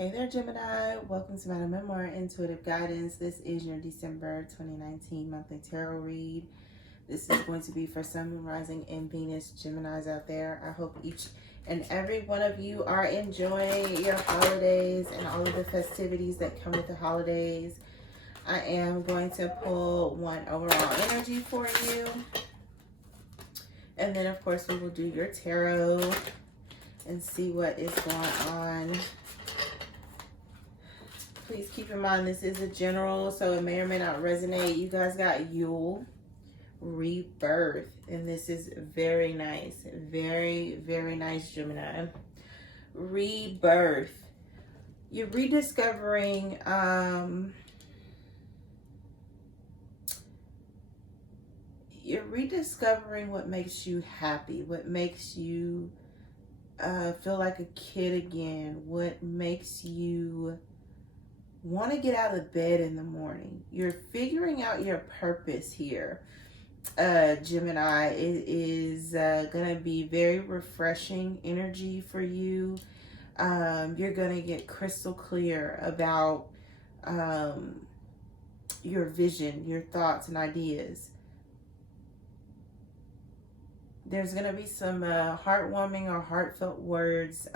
Hey there, Gemini. Welcome to my Memoir Intuitive Guidance. This is your December 2019 monthly tarot read. This is going to be for Sun, Moon, Rising, and Venus Geminis out there. I hope each and every one of you are enjoying your holidays and all of the festivities that come with the holidays. I am going to pull one overall energy for you. And then, of course, we will do your tarot and see what is going on. Please keep in mind this is a general, so it may or may not resonate. You guys got Yule, rebirth, and this is very nice. Very, very nice, Gemini. Rebirth. You're rediscovering what makes you happy, what makes you feel like a kid again, what makes you want to get out of bed in the morning. You're figuring out your purpose here, Gemini. It is going to be very refreshing energy for you. You're going to get crystal clear about your vision, your thoughts and ideas. There's going to be some heartwarming or heartfelt words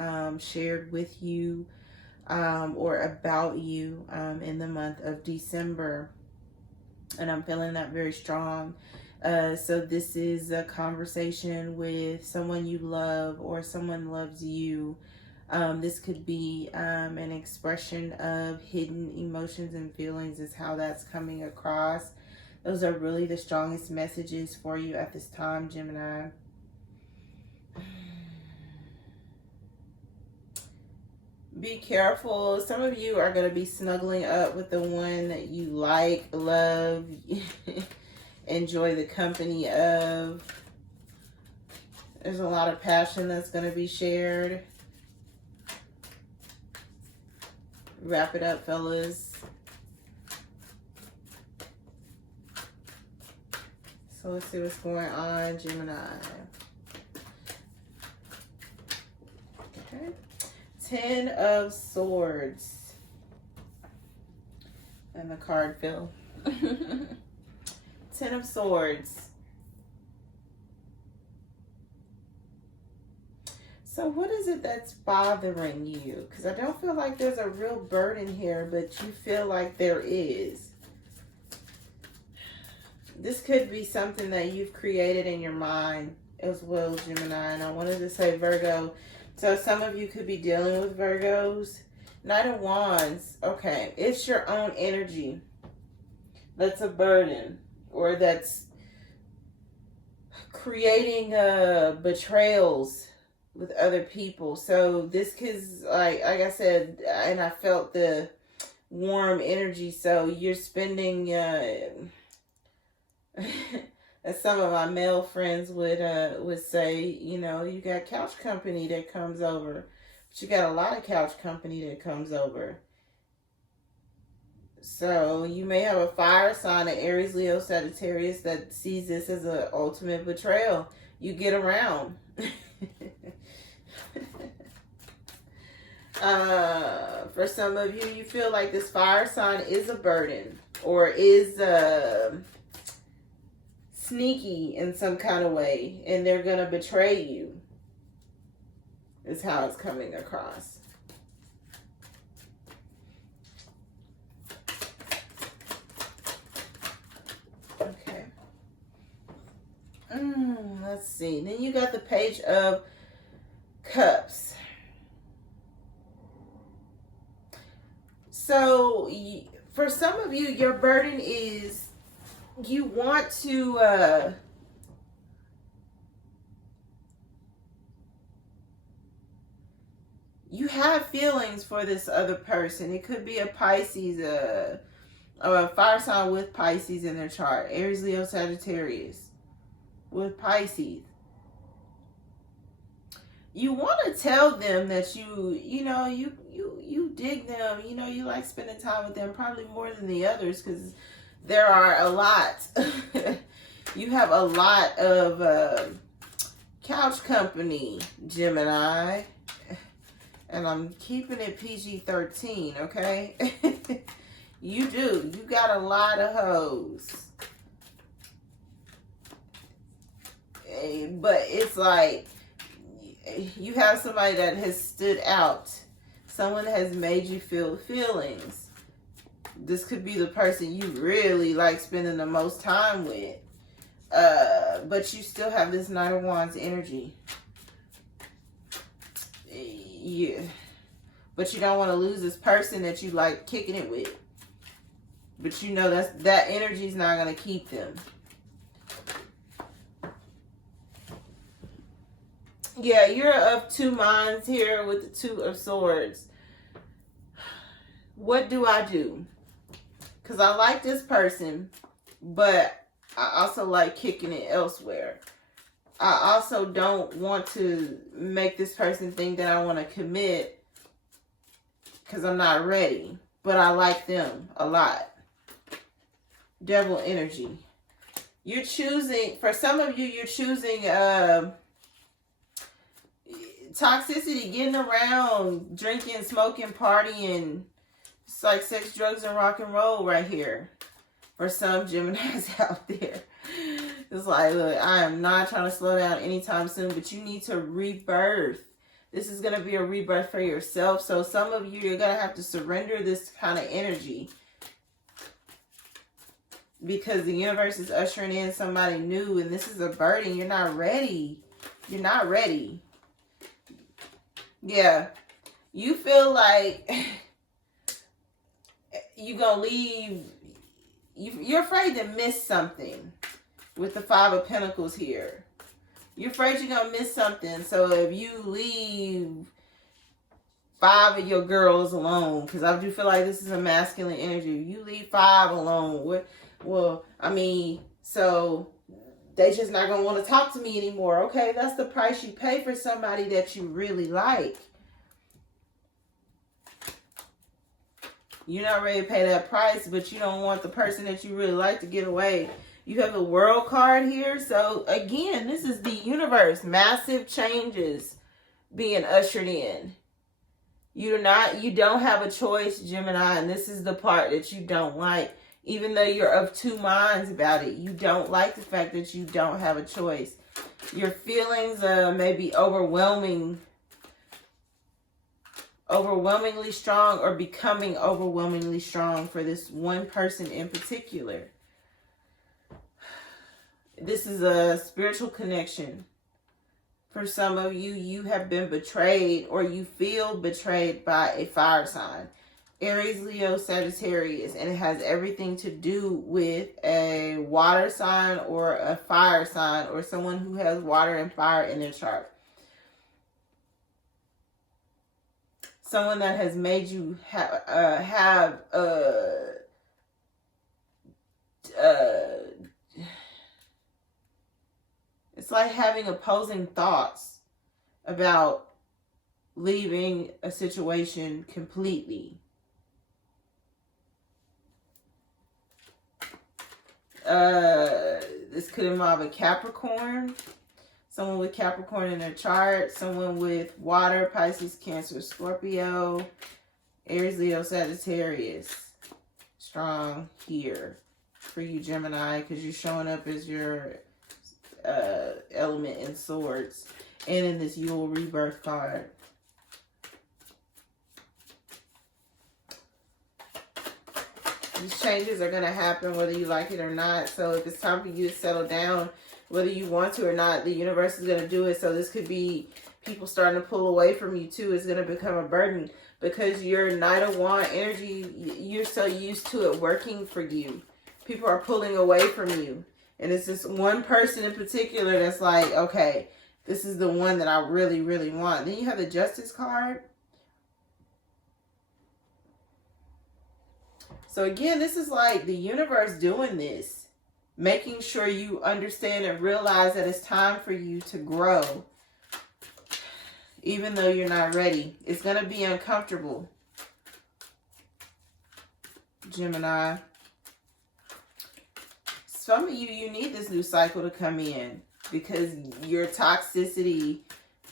shared with you or about you in the month of December. And I'm feeling that very strong. So this is a conversation with someone you love or someone loves you. This could be an expression of hidden emotions and feelings is how that's coming across. Those are really the strongest messages for you at this time, Gemini. Be careful. Some of you are going to be snuggling up with the one that you like, love, enjoy the company of. There's a lot of passion that's going to be shared. Wrap it up, fellas. So let's see what's going on, Gemini. Okay. 10 of Swords. And the card fell. 10 of Swords. So what is it that's bothering you? Because I don't feel like there's a real burden here, but you feel like there is. This could be something that you've created in your mind as well, Gemini. And I wanted to say Virgo. So some of you could be dealing with Virgos. Knight of Wands. Okay. It's your own energy that's a burden. Or that's creating betrayals with other people. So this is, like I said, and I felt the warm energy. So you're spending... as some of my male friends would say, you know, you got couch company that comes over. But you got a lot of couch company that comes over. So you may have a fire sign, an Aries, Leo, Sagittarius that sees this as an ultimate betrayal. You get around. For some of you, you feel like this fire sign is a burden or is... sneaky in some kind of way, and they're gonna betray you is how it's coming across. Okay. Let's see. Then you got the Page of Cups. So for some of you, your burden is you want to you have feelings for this other person. It could be a Pisces, or a fire sign with Pisces in their chart. Aries, Leo, Sagittarius with Pisces. You want to tell them that you dig them. You know, you like spending time with them probably more than the others because there are a lot. You have a lot of couch company, Gemini. And I'm keeping it PG-13, okay? You do. You got a lot of hoes. But it's like you have somebody that has stood out. Someone has made you feel feelings. This could be the person you really like spending the most time with. But you still have this Knight of Wands energy. Yeah. But you don't want to lose this person that you like kicking it with. But you know that energy is not going to keep them. Yeah, you're of two minds here with the Two of Swords. What do I do? Because I like this person, but I also like kicking it elsewhere. I also don't want to make this person think that I want to commit because I'm not ready. But I like them a lot. Devil energy. You're choosing, for some of you, you're choosing toxicity, getting around, drinking, smoking, partying. It's like sex, drugs, and rock and roll right here. For some Geminis out there. It's like, look, I am not trying to slow down anytime soon, but you need to rebirth. This is going to be a rebirth for yourself. So some of you, you're going to have to surrender this kind of energy. Because the universe is ushering in somebody new, and this is a burden. You're not ready. You're not ready. Yeah. You feel like you're going to leave. You're afraid to miss something with the Five of Pentacles here. You're afraid you're going to miss something. So if you leave 5 of your girls alone, because I do feel like this is a masculine energy. You leave 5 alone. Well, I mean, so they just not going to want to talk to me anymore. Okay, that's the price you pay for somebody that you really like. You're not ready to pay that price, but you don't want the person that you really like to get away. You have the World card here. So, again, this is the universe. Massive changes being ushered in. You don't have a choice, Gemini, and this is the part that you don't like. Even though you're of two minds about it, you don't like the fact that you don't have a choice. Your feelings may be overwhelmingly strong or becoming overwhelmingly strong for this one person in particular. This is a spiritual connection. For some of you, you have been betrayed or you feel betrayed by a fire sign. Aries, Leo, Sagittarius. And it has everything to do with a water sign or a fire sign or someone who has water and fire in their chart. Someone that has made you have it's like having opposing thoughts about leaving a situation completely. This could involve a Capricorn. Someone with Capricorn in their chart. Someone with water, Pisces, Cancer, Scorpio. Aries, Leo, Sagittarius. Strong here for you, Gemini, because you're showing up as your element in swords. And in this Yule Rebirth card. These changes are going to happen whether you like it or not. So if it's time for you to settle down, whether you want to or not, the universe is going to do it. So this could be people starting to pull away from you too. It's going to become a burden because your Knight of Wands energy, you're so used to it working for you. People are pulling away from you. And it's this one person in particular that's like, okay, this is the one that I really, really want. Then you have the Justice card. So again, this is like the universe doing this. Making sure you understand and realize that it's time for you to grow. Even though you're not ready. It's going to be uncomfortable. Gemini. Some of you, you need this new cycle to come in. Because your toxicity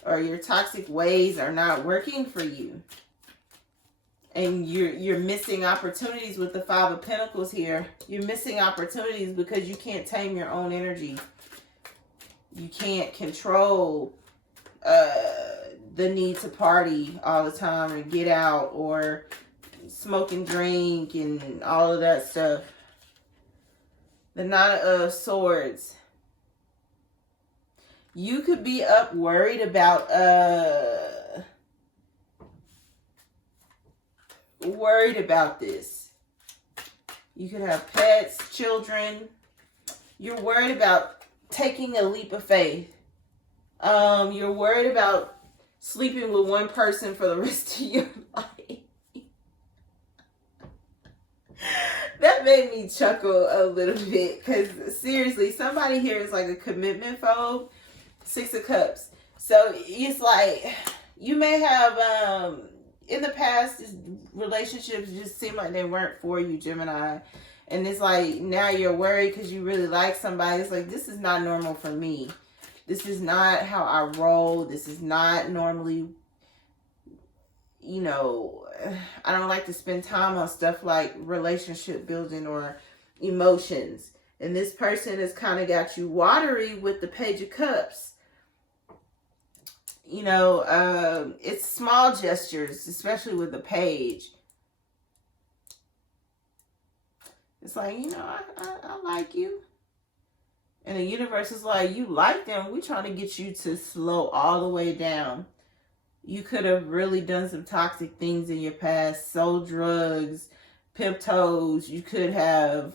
or your toxic ways are not working for you. And you're missing opportunities with the Five of Pentacles here. You're missing opportunities because you can't tame your own energy. You can't control the need to party all the time and get out or smoke and drink and all of that stuff. The Nine of Swords. You could be up worried about this. You could have pets, children. You're worried about taking a leap of faith. You're worried about sleeping with one person for the rest of your life. That made me chuckle a little bit because seriously, somebody here is like a commitment phobe. Six of Cups. So it's like you may have in the past relationships just seemed like they weren't for you, Gemini. And it's like now you're worried because you really like somebody. It's like, this is not normal for me. This is not how I roll. This is not normally, you know, I don't like to spend time on stuff like relationship building or emotions. And this person has kind of got you watery with the Page of Cups. You know, it's small gestures, especially with the Page. It's like, you know, I like you. And the universe is like, you like them. We're trying to get you to slow all the way down. You could have really done some toxic things in your past. Sold drugs, pimp toes. You could have,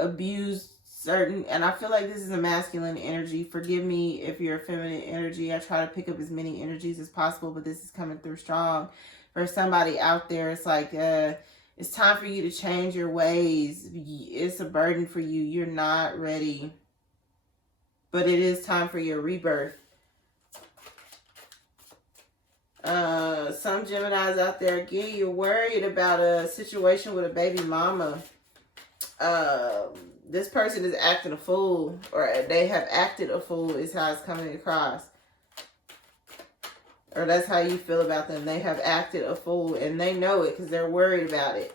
abused certain. And I feel like this is a masculine energy. Forgive me if you're a feminine energy. I try to pick up as many energies as possible, but this is coming through strong. For somebody out there, it's like, it's time for you to change your ways. It's a burden for you. You're not ready. But it is time for your rebirth. Some Geminis out there, again, you're worried about a situation with a baby mama. This person is acting a fool, or they have acted a fool is how it's coming across. Or that's how you feel about them. They have acted a fool and they know it because they're worried about it.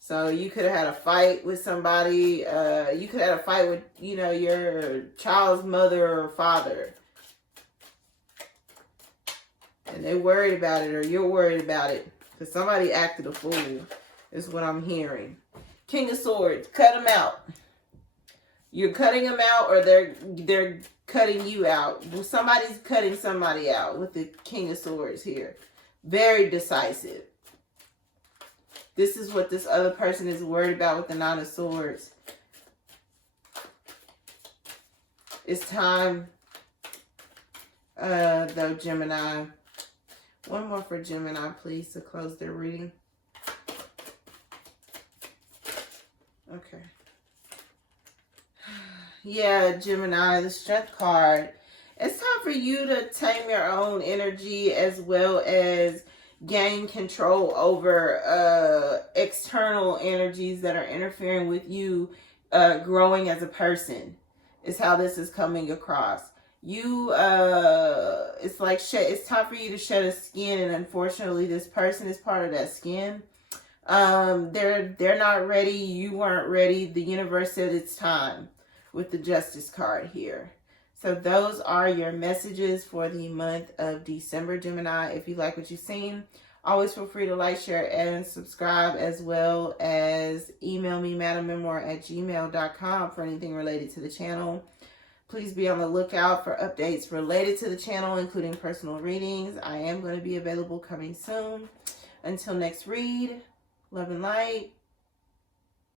So you could have had a fight with somebody. You could have had a fight with, your child's mother or father. And they're worried about it, or you're worried about it. Because somebody acted a fool is what I'm hearing. King of Swords. Cut them out. You're cutting them out, or they're cutting you out. Somebody's cutting somebody out with the King of Swords here. Very decisive. This is what this other person is worried about with the Nine of Swords. It's time, though, Gemini. One more for Gemini, please, to close their reading. Okay. Yeah, Gemini, the Strength card. It's time for you to tame your own energy as well as gain control over external energies that are interfering with you growing as a person. Is how this is coming across. You, it's like it's time for you to shed a skin, and unfortunately, this person is part of that skin. They're not ready. You weren't ready. The universe said it's time. With the Justice card here. So those are your messages for the month of December, Gemini. If you like what you've seen, always feel free to like, share, and subscribe, as well as email me, MMemoir@gmail.com, for anything related to the channel. Please be on the lookout for updates related to the channel, including personal readings. I am going to be available coming soon. Until next read, love and light.